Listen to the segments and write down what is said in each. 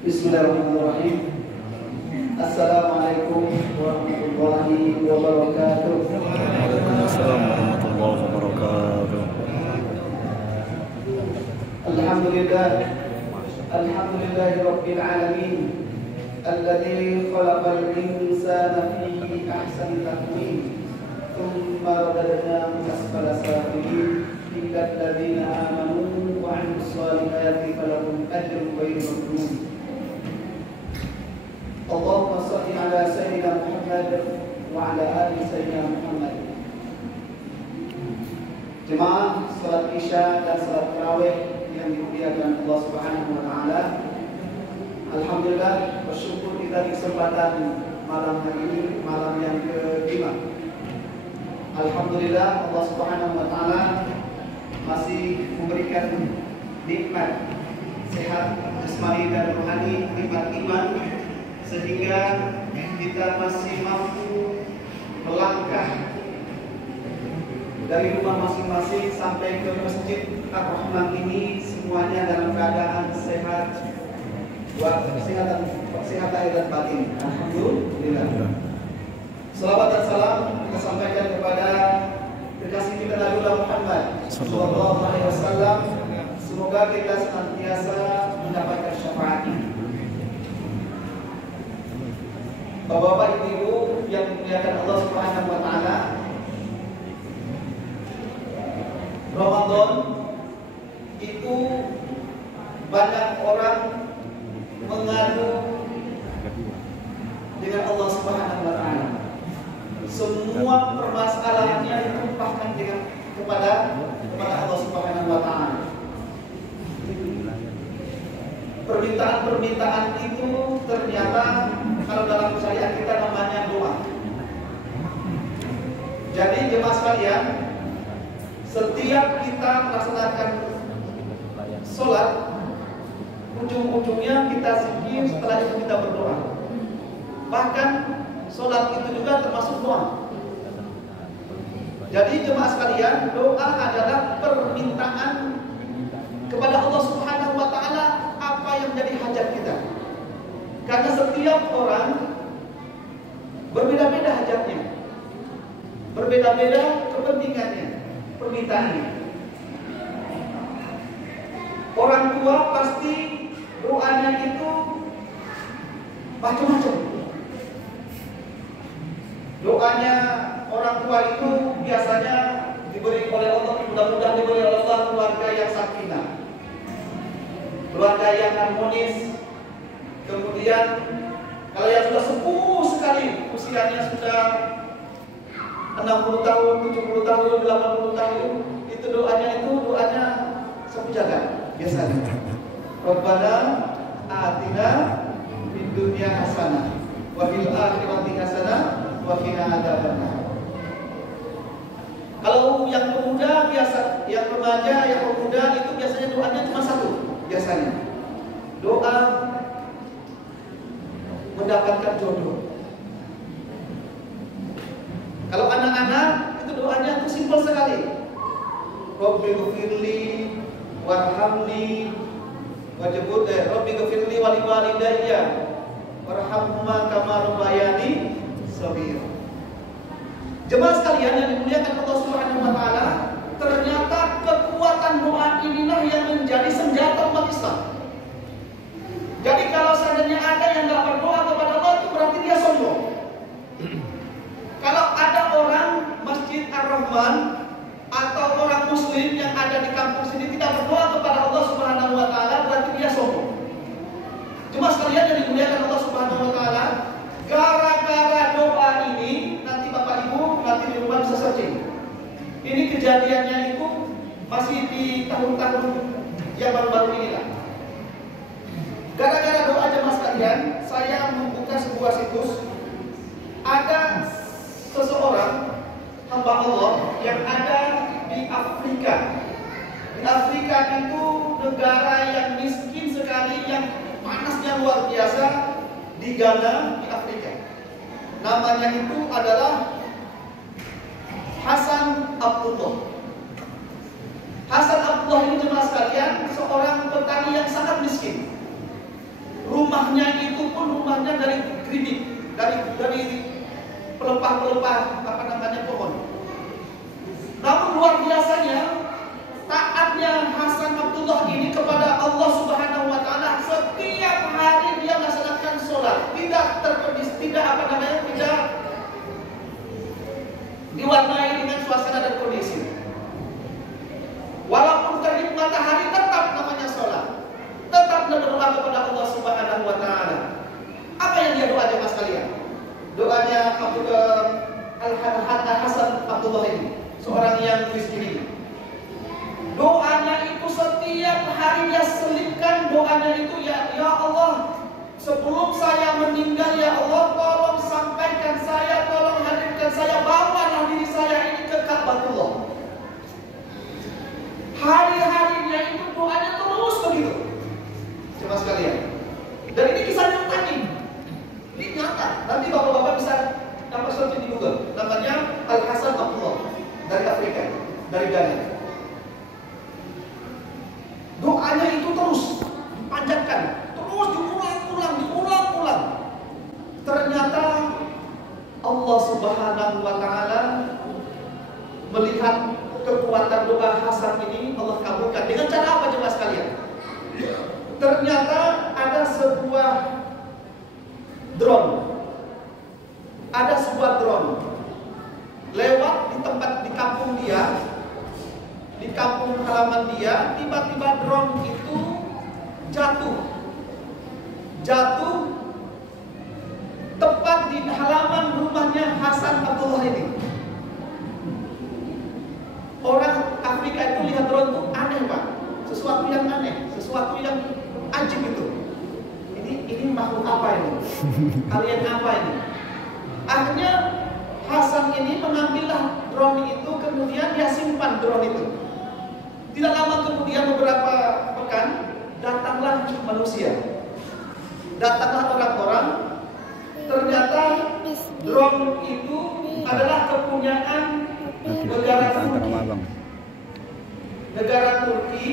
Bismillahirrahmanirrahim. Assalamualaikum warahmatullahi wabarakatuh. Waalaikumsalam warahmatullahi wabarakatuh. Alhamdulillahi rabbil alamin. Alladzi khalaqal insana fi ahsani taqwim. Thumma radadnahu asfala safilin. Illa alladzina amanu wa 'amilus solihati falahum ajrun ghairu mamnun. Allahumma shalli ala sayyidina Muhammad wa ala ali sayyidina Muhammad. Jemaah salat Isya dan salat tarawih yang dimuliakan Allah Subhanahu wa taala. Alhamdulillah, bersyukur kita di kesempatan malam hari ini, malam yang ke-5. Alhamdulillah, Allah Subhanahu wa taala masih memberikan nikmat sehat jasmani dan rohani, nikmat iman, sehingga kita masih mampu melangkah dari rumah masing-masing sampai ke masjid Ar-Rahman ini, semuanya dalam keadaan sehat, buat kesehatan dan batin. Alhamdulillah. Salawat dan salam kita sampaikan kepada kekasih kita Nabi Muhammad sallallahu alaihi wasallam. Semoga kita senantiasa mendapatkan syafaatnya. Bapak-bapak, ibu-ibu yang dimuliakan Allah Subhanahu wa taala, Ramadan itu banyak orang mengadu dengan Allah Subhanahu wa taala. Semua permasalahannya ditumpahkan kepada Allah Subhanahu wa taala. Permintaan-permintaan itu ternyata kalau dalam syariat kita namanya doa. Jadi jemaah sekalian, setiap kita melaksanakan sholat, ujung-ujungnya kita zikir, setelah itu kita berdoa. Bahkan sholat itu juga termasuk doa. Jadi jemaah sekalian, doa adalah permintaan kepada Allah Subhanahu wa taala apa yang menjadi hajat kita. Karena setiap orang berbeda-beda hajatnya, berbeda-beda kepentingannya, permintaannya. Orang tua pasti doanya itu macam-macam. Doanya orang tua itu biasanya diberi oleh Allah, mudah-mudahan diberi oleh Allah keluarga yang sakinah, keluarga yang harmonis. Kemudian kalau yang sudah sepuh sekali, usianya sudah 60 tahun, 70 tahun, 80 tahun, itu doanya sapu jagat biasanya. Rabbana atina fid dunya hasanah wa fil akhirati hasanah wa qina adzabannar. Kalau yang pemuda biasa, yang remaja, yang pemuda itu biasanya doanya cuma satu, biasanya doa mendapatkan jodoh. Kalau anak-anak itu doanya itu simpel sekali. Rabbighfirli warhamni wajibut Rabbighfirli wa liwalidayya warhamhuma kama rabbayani shaghira. Jemaah sekalian yang dimuliakan Allah Subhanahu wa taala, ternyata kekuatan doa inilah yang menjadi senjata umat Islam. Jadi kalau seandainya ada yang nggak berdoa kepada Allah, itu berarti dia sombong. Kalau ada orang Masjid Ar-Rahman atau orang Muslim yang ada di kampung sini tidak berdoa kepada Allah Subhanahu wa taala, berarti dia sombong. Cuma sekalian yang dimuliakan Allah Subhanahu wa taala, gara-gara doa ini, nanti Bapak Ibu nanti di rumah bisa searching. Ini kejadiannya itu masih di tahun-tahun yang baru-baru inilah. Gara-gara doa jemaah sekalian, saya membuka sebuah situs. Ada seseorang hamba Allah yang ada di Afrika. Di Afrika itu negara yang miskin sekali, yang panasnya luar biasa, di Ghana, di Afrika. Namanya itu adalah Hasan Abdullah. Hasan Abdullah ini jemaah sekalian seorang petani yang sangat miskin. Rumah Rumahnya itu pun rumahnya dari granit, dari pelepah-pelepah pohon. Namun luar biasanya taatnya Hasan Abdullah ini kepada Allah Subhanahu wa taala. Setiap hari dia melaksanakan sholat, tidak tidak diwarnai dengan suasana dan kondisi. Walaupun terbit matahari tetap namanya sholat, tetap berdoa kepada Allah Subhanahu wa taala. Apa yang dia doa jemaah sekalian? Doanya Hasan Abdullah ini, seorang yang miskin ini. Doanya itu setiap hari dia selipkan doanya itu, ya Allah, sebelum saya meninggal ya Allah, tolong sampaikan saya, tolong hadirkan saya, bawalah diri saya ini ke Ka'batullah. Hari-harinya itu doanya terus begitu. Coba sekalian. Dan ini kisah nyata nih. Ini nyata. Nanti bapak-bapak bisa dapat searching di Google. Namanya Al-Hasan Abdullah dari Afrika, dari Ghana. Doanya itu terus dipanjatkan, terus diulang-ulang. Ternyata Allah Subhanahu wa taala melihat kekuatan doa Hasan ini, Allah kabulkan. Dengan cara apa jemaah sekalian? Ternyata ada sebuah drone. Ada sebuah drone lewat di kampung dia, di kampung halaman dia. Tiba-tiba drone itu jatuh tepat di halaman rumahnya Hasan Abdullah ini. Orang Afrika itu lihat drone itu aneh, Pak. Sesuatu yang aneh, sesuatu yang ajib itu. Ini makhluk apa ini? Alien apa ini? Akhirnya Hasan ini mengambillah drone itu, kemudian dia simpan drone itu. Tidak lama kemudian, beberapa pekan, datanglah manusia. Datanglah orang-orang. Ternyata drone itu adalah kepunyaan negara Turki. Negara Turki,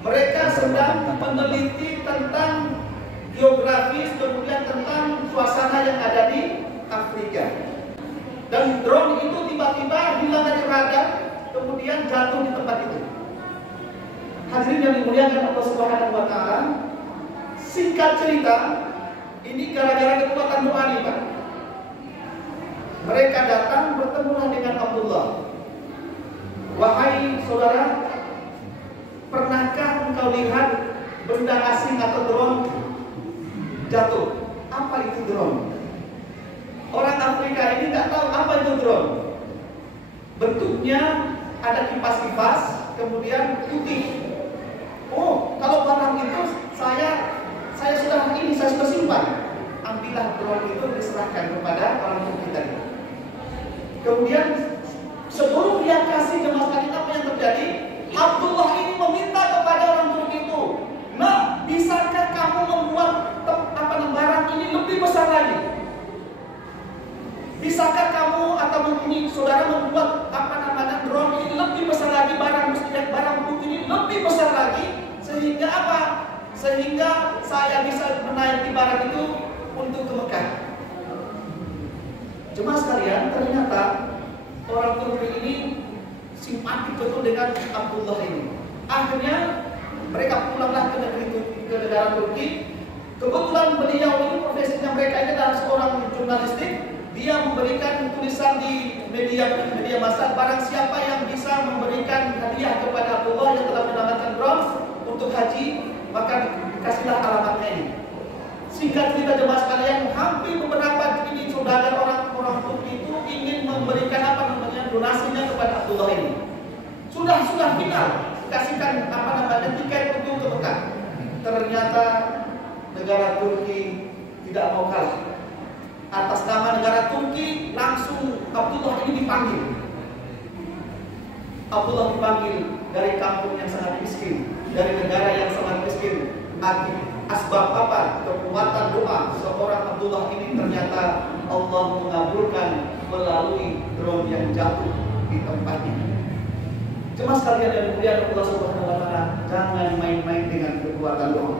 mereka sedang meneliti tentang geografis, kemudian tentang suasana yang ada di Afrika. Dan drone itu tiba-tiba hilang dari radar, kemudian jatuh di tempat itu. Hadirin yang dimuliakan Allah Subhanahu wa taala, singkat cerita, ini gara-gara kekuatan doa nih, Pak. Mereka datang, bertemulah dengan Abdullah. Wahai saudara, pernahkah engkau lihat benda asing atau drone jatuh? Apa itu drone? Orang Afrika ini nggak tahu apa itu drone. Bentuknya ada kipas-kipas, kemudian putih. Oh, kalau barang itu saya sudah simpan. Ambillah drone itu, diserahkan kepada orang Turki tadi. Kemudian sebelum dia kasih jemaah sekalian, apa yang terjadi? Abdullah ini meminta kepada orang Turki itu, "Nah, bisakah kamu membuat barang ini lebih besar lagi? Bisakah kamu atau mungkin saudara membuat drone ini lebih besar lagi, barang bukti ini lebih besar lagi, sehingga apa? Sehingga saya bisa menaiki barang itu untuk ke Mekah." Jemaah sekalian, ternyata orang Turki ini simpatik betul dengan Abdullah ini. Akhirnya mereka pulanglah ke negara Turki. Kebetulan beliau ini, profesinya mereka ini adalah seorang jurnalistik. Dia memberikan tulisan di media massa, barang siapa yang bisa memberikan hadiah kepada Abdullah yang telah mendapatkan drone untuk haji, maka dikasihlah alamatnya ini. Singkat cerita jemaah sekalian, hampir beberapa ini saudara orang Turki itu ingin memberikan donasinya kepada Abdullah ini. Sudah final, kasihkan tiket untuk ke Mekah. Ternyata negara Turki tidak mau kalah. Atas nama negara Turki, langsung Abdullah ini dipanggil. Abdullah dipanggil dari kampung yang sangat miskin, dari negara yang sangat miskin. Asbab apa? Kekuatan doa seorang Abdullah ini ternyata Allah mengabulkan melalui drone yang jatuh di tempatnya. Jemaah sekalian yang dimuliakan Allah Subhanahu wa taala, jangan main-main dengan kekuatan doa.